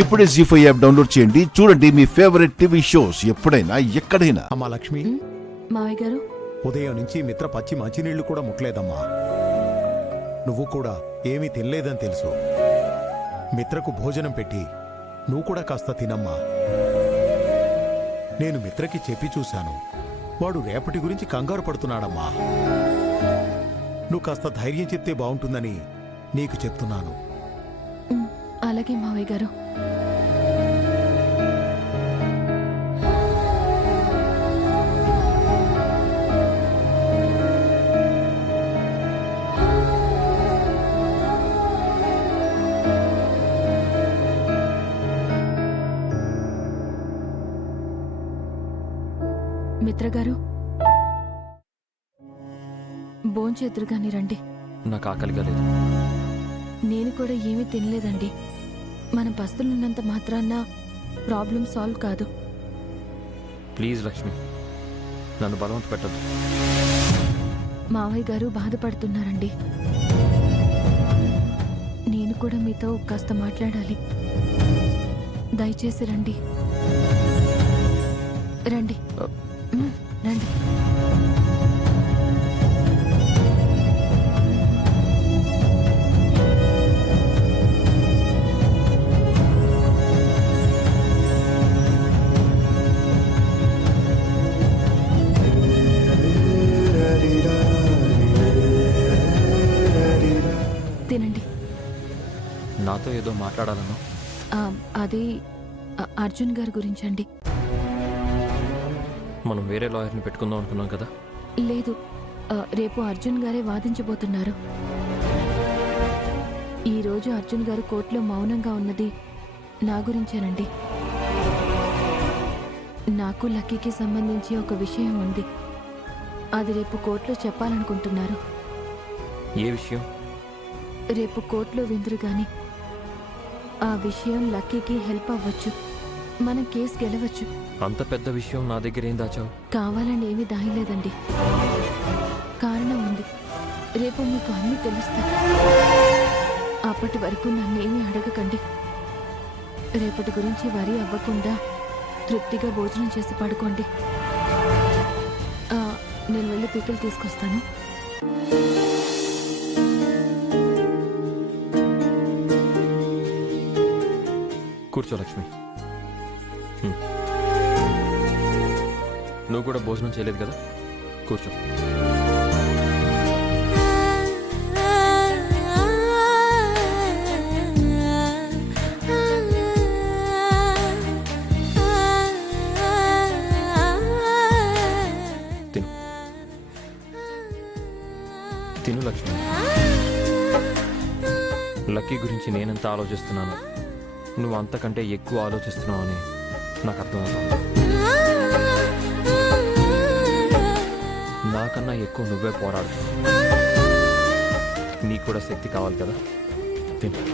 ఇప్పుడే జీ5 app download చేయండి. చూడండి మీ ఫేవరెట్ టీవీ షోస్ ఎప్పుడైనా ఎక్కడైనా. అమ్మా లక్ష్మి, మావయ్య గారు, ఉదయం నుంచి మిత్ర పచ్చి మంచినీళ్లు కూడా ముట్టలేదమ్మా. నువ్వు కూడా ఏమీ తినలేదని తెలుసు. మిత్రకు భోజనం పెట్టి నువ్వు కూడా కాస్త తినమ్మా. నేను మిత్రకి చెప్పి చూశాను, వాడు రేపటి గురించి కంగారు పడుతున్నాడమ్మా. నువ్వు కాస్త ధైర్యం చెప్తే బాగుంటుందని నీకు చెప్తున్నాను. అలాగే మావయ్య గారు. మిత్రగారు, భోంచేతురుగాని రండి. నాకు ఆకలిగా లేదు. నేను కూడా ఏమీ తినలేదండి. మనం పస్తులున్నంత మాత్రాన ప్రాబ్లం సాల్వ్ కాదు. ప్లీజ్ లక్ష్మి, నన్ను బలవంత పెట్టద్దు. మావయ్య గారు బాధపడుతున్నారండి. నేను కూడా మీతో కాస్త మాట్లాడాలి. దయచేసి రండి. రండి రండి. తినండి. నాతో ఏదో మాట్లాడాలన్నా? అది అర్జున్ గారి గురించండి. మనం వేరే లాయర్ని పెట్టుకుందాం అనుకున్నాం కదా. లేదు, రేపు అర్జున్ గారే వాదించబోతున్నారు. ఈరోజు అర్జున్ గారు కోర్టులో మౌనంగా ఉన్నది నా గురించేనండి. నాకు లక్కీకి సంబంధించి ఒక విషయం ఉంది. అది రేపు కోర్టులో చెప్పాలనుకుంటున్నారు. ఏ విషయం? రేపు కోర్టులో విందురు గాని ఆ విషయం లక్కీకి హెల్ప్ అవ్వచ్చు. మనం కేసు గెలవచ్చు. అంత పెద్ద విషయం నా దగ్గర ఏం దాచావు? కావాలని ఏమీ దాయలేదండి. కారణం ఉంది. రేపు మీకు అన్నీ తెలుస్తాయి. అప్పటి వరకు నన్నేమీ అడగకండి. రేపటి గురించి వరి అవ్వకుండా తృప్తిగా భోజనం చేసి పడుకోండి. నేను వెళ్ళి పికిల్ తీసుకొస్తాను. కూర్చో లక్ష్మి. నువ్వు కూడా భోజనం చేయలేదు కదా, కూర్చో. తిను తిను లక్ష్మి. లక్కీ గురించి నేనెంత ఆలోచిస్తున్నాను, నువ్వు అంతకంటే ఎక్కువ ఆలోచిస్తున్నావు అని నాకు అర్థమవుతుంది. నాకన్నా ఎక్కువ నువ్వే పోరాడు. నీకు కూడా శక్తి కావాలి కదా, తిను.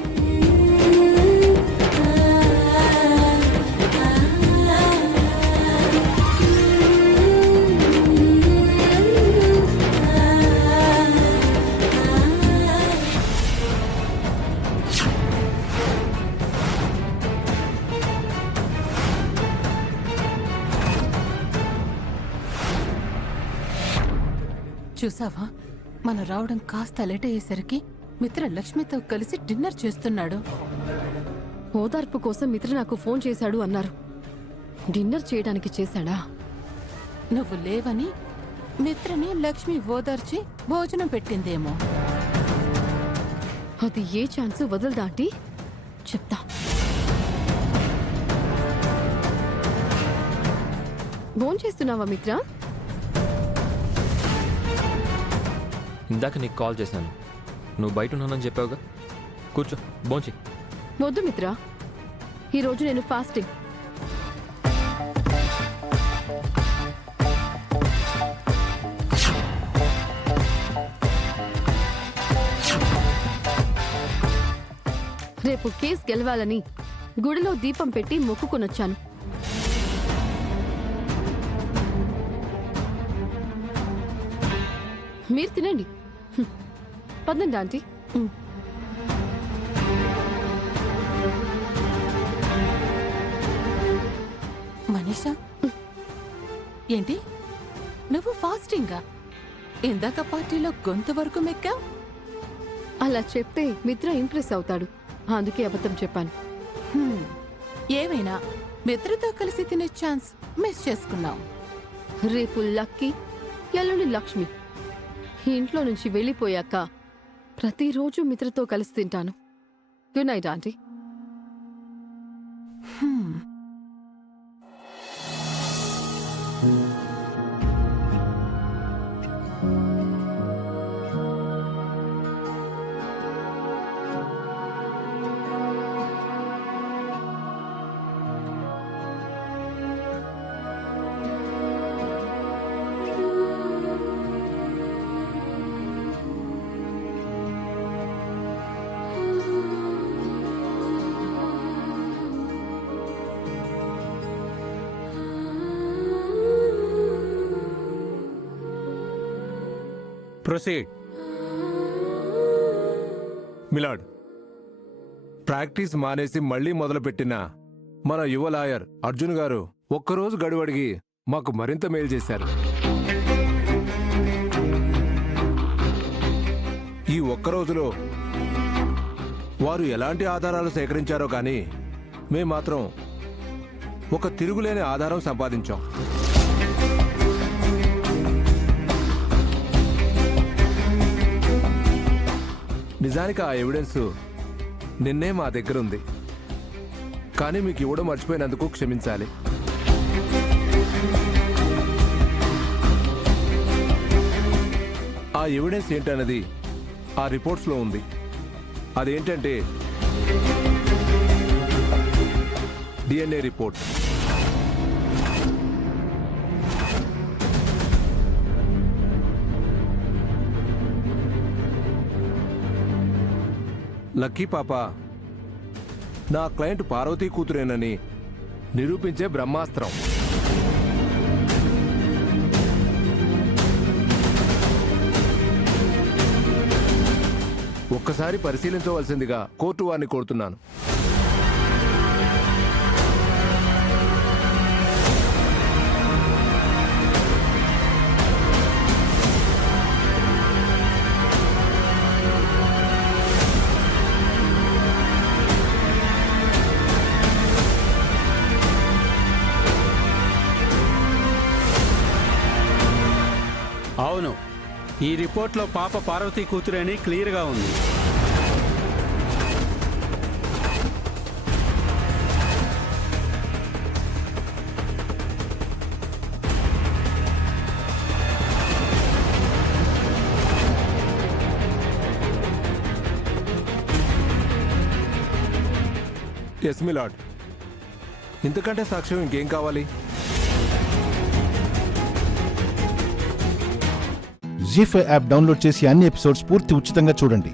చూసావా, మనం రావడం కాస్త లేట్ అయ్యేసరికి మిత్ర లక్ష్మితో కలిసి డిన్నర్ చేస్తున్నాడు. ఓదార్పు కోసం మిత్ర నాకు ఫోన్ చేశాడు అన్నారు. డిన్నర్ చేయడానికి చేశాడా? నువ్వు లేవని మిత్రని లక్ష్మి ఓదార్చి భోజనం పెట్టిందేమో. అది ఏ ఛాన్స్ వదలదాంటి చెప్తా. ఫోన్ చేస్తున్నావా మిత్ర? ఇందాక నీకు కాల్ చేశాను, నువ్వు బయట ఉన్నానని చెప్పావుగా. కూర్చో, భోంచి. వద్దు మిత్ర, ఈరోజు నేను ఫాస్టింగ్. రేపు కేసు గెలవాలని గుడిలో దీపం పెట్టి మొక్కుకొనొచ్చాను. మీరు తినండి. పదండి ఆంటీ. మనీషా ఏంటి నువ్వు ఫాస్టింగా? ఇందాక పార్టీలో గొంతు వరకు మెక్కావు. అలా చెప్తే మిత్ర ఇంప్రెస్ అవుతాడు, అందుకే అబద్ధం చెప్పాను. ఏమైనా మిత్రతో కలిసి తినే ఛాన్స్ మిస్ చేసుకున్నావు. రేపు లక్కీ, ఎల్లుండి లక్ష్మి. ఇంట్లో నుంచి వెళ్ళిపోయాక ప్రతిరోజు మిత్రతో కలిసి తింటాను. Good night aunty. Proceed. My lord, practice మానేసి మళ్లీ మొదలుపెట్టిన మన యువ లాయర్ అర్జున్ గారు ఒక్కరోజు గడువు అడిగి మాకు మరింత మేలు చేశారు. ఈ ఒక్కరోజులో వారు ఎలాంటి ఆధారాలు సేకరించారో కానీ మేం మాత్రం ఒక తిరుగులేని ఆధారం సంపాదించాం. నిజానికి ఆ ఎవిడెన్స్ నిన్నే మా దగ్గర ఉంది, కానీ మీకు ఇవ్వడం మర్చిపోయినందుకు క్షమించాలి. ఆ ఎవిడెన్స్ ఏంటన్నది ఆ రిపోర్ట్స్లో ఉంది. అదేంటంటే DNA రిపోర్ట్. లక్కీ పాప నా క్లయింట్ పార్వతీ కూతురేనని నిరూపించే బ్రహ్మాస్త్రం. ఒక్కసారి పరిశీలించవలసిందిగా కోర్టు వారిని కోరుతున్నాను. అవును, ఈ రిపోర్ట్లో పాప పార్వతీ కూతురని క్లియర్గా ఉంది. ఎస్ మిలాడ్, ఇంతకంటే సాక్ష్యం ఇంకేం కావాలి? జీ5 యాప్ డౌన్లోడ్ చేసి అన్ని ఎపిసోడ్స్ పూర్తి ఉచితంగా చూడండి.